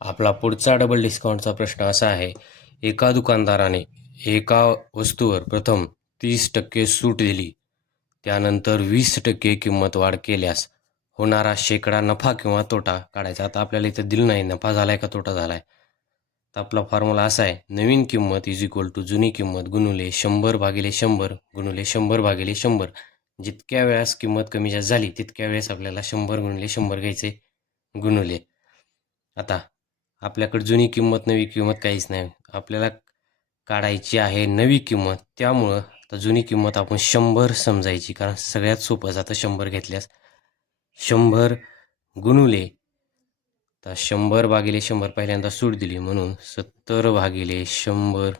आपला पुढचा डबल डिस्काउंटचा प्रश्न असा आहे, एका दुकानदाराने एका वस्तूवर प्रथम 30% सूट दिली, त्यानंतर 20% किंमत वाढ केल्यास होणारा शेकडा नफा किंवा तोटा काढायचा. आता आपल्याला इथं दिलं नाही नफा झालाय का तोटा झालाय. तर आपला फॉर्म्युला असा आहे, नवीन किंमत इज इक्वल टू जुनी किंमत गुणुले 100 भागिले 100 गुणुले 100 भागिले 100. जितक्या वेळेस किंमत कमी जास्त झाली तितक्या वेळेस आपल्याला 100 गुणिले 100 घ्यायचे गुणुले. आता आपल्याकडे जुनी किंमत नवी किंमत काहीच नाही, आपल्याला काढायची आहे नवी किंमत. त्यामुळं आता जुनी किंमत आपण 100 समजायची, कारण सगळ्यात सोपं जातं 100 घेतल्यास. 100 गुणुले, तर 100 भागिले 100 पहिल्यांदा सूट दिली म्हणून 70 भागिले 100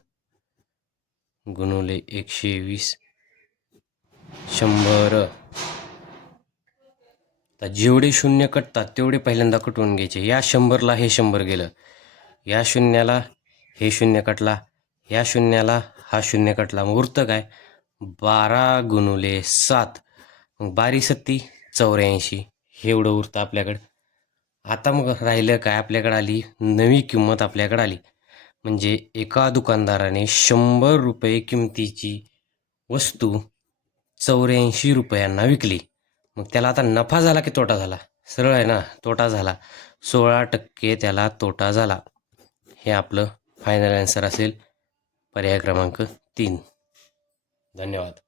गुणुले 120 100. तर जेवढे शून्य कटतात तेवढे पहिल्यांदा कटवून घ्यायचे. या 100ला हे 100 गेलं, या शून्याला हे शून्य कटला, या शून्याला हा शून्य कटला, मग उरतं काय 12 गुणुले 7. मग 12 सत्ती 84, हे एवढं उरतं आपल्याकडं. आता मग राहिलं काय, आपल्याकडे आली नवी किंमत आपल्याकडे आली. म्हणजे एका दुकानदाराने 100 रुपये किमतीची वस्तू 84 रुपयांना विकली. मग त्याला आता नफा झाला की तोटा झाला? सरळ आहे ना, तोटा झाला. 16% त्याला तोटा झाला. हे आपलं फायनल आन्सर असेल, पर्याय क्रमांक 3. धन्यवाद.